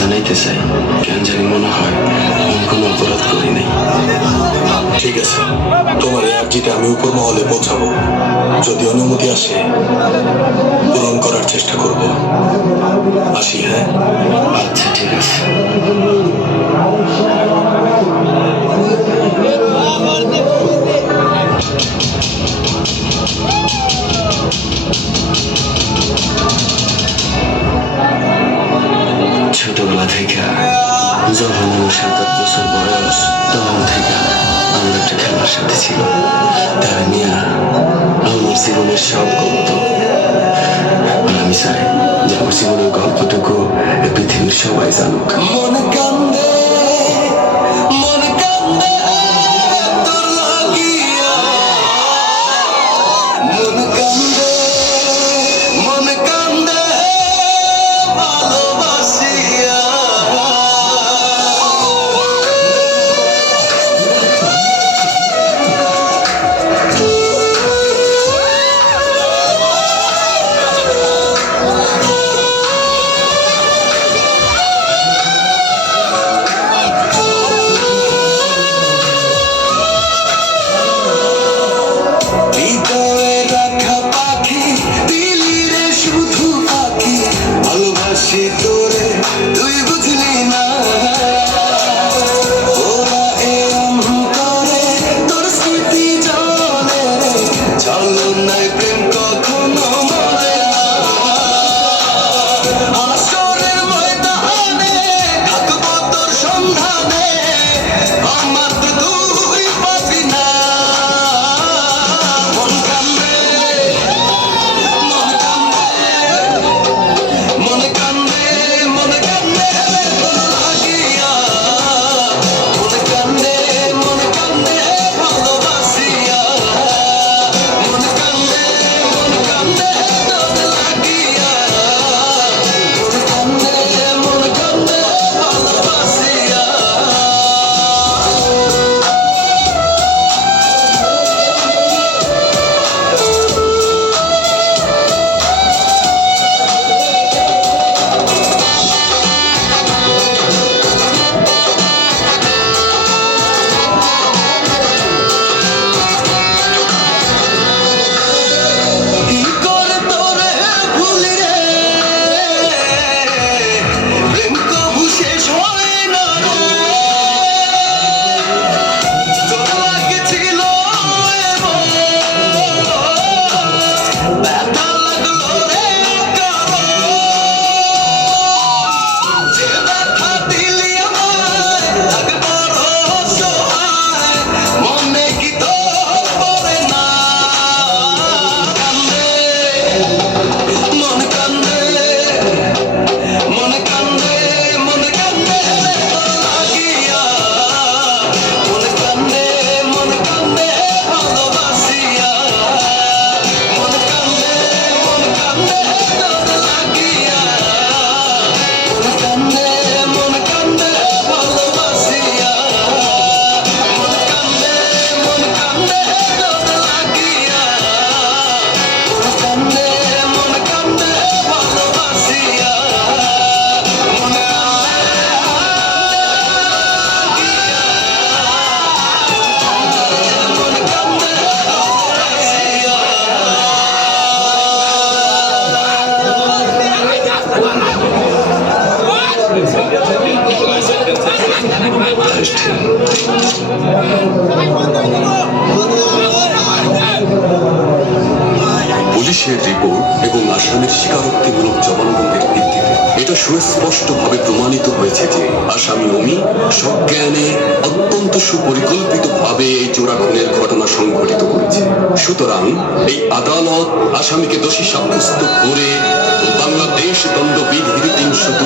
জানাইতে চাই, কেন জানি মনে হয় আমি কোনো অপরাধ করি নাই। ঠিক আছে, তোমার এই আর্জিটা আমি উপর মহলে পৌঁছাবো। যদি অনুমতি আসে পূরণ করার চেষ্টা করব। আসি, হ্যাঁ? আচ্ছা, ঠিক আছে। ছোটবেলা থেকে যখন আমার 7-8 বছর বয়স, তখন থেকে আমার একটা খেলার সাথে ছিল। তার মিয়া আমার জীবনের সব গল্প। আর আমি চাই যে আমার জীবনের গল্পটুকু এই পৃথিবীর সবাই জানুক। মন কান্দে, মন কান্দে তোর লাগিয়া, মন কান্দে, মন কান্দে ভালোবাসিয়া। হৃদয়ে রাখা পাখি, দিলি রে শুধু পাখি, ভালোবাসি তোরে তুই বুঝলি না। ওরা এরম করে তোর স্মৃতি জলে রে, চলো নাই প্রেম কখনো মরে না। হাসরের ময়দানে থাকবো তোর সন্ধানে, আমার তো তুই পাবি না। মন কান্দে, মন কান্দে, মন কান্দে, মন কান্দে তোর লাগিয়া, মন কান্দে, মন কান্দে ভালোবাসিয়া, মন কান্দে, মন কান্দে তোর লাগিয়া, মন কান্দে, মন কান্দে ভালোবাসিয়া। কি করে তোরে ভুলি রে, প্রেম কবু শেষ হয় না রে। তোর লাগছিল এমন, ব্যথা লাগলো রে কারণ, যে ব্যথা দিলি আমায় একবার অসহায়, মনে কি তোর পড়ে না। কান্দে, মন কান্দে, মন কান্দে, মন কান্দে তোর লাগিয়া, মন কান্দে, মন কান্দে ভালোবাসিয়া, মন কান্দে, মন কান্দে তোর লাগিয়া, মন কান্দে, মন কান্দে ভালোবাসিয়া, মন কান্দে, মন কান্দে তোর লাগিয়া, মন কান্দে, মন কান্দে ভালোবাসিয়া, মন পুলিশের রিপোর্ট এবং আসামির স্বীকারোক্তিমূলক জবানবন্দির ভিত্তিতে এটা সুস্পষ্টভাবে প্রমাণিত হয়েছে যে আসামি অমি সজ্ঞানে অত্যন্ত সুপরিকল্পিতভাবে এই চোরা খুনের ঘটনা সংঘটিত করেছে। সুতরাং এই আদালত আসামিকে দোষী সাব্যস্ত করে বাংলাদেশ দণ্ডবিধির 302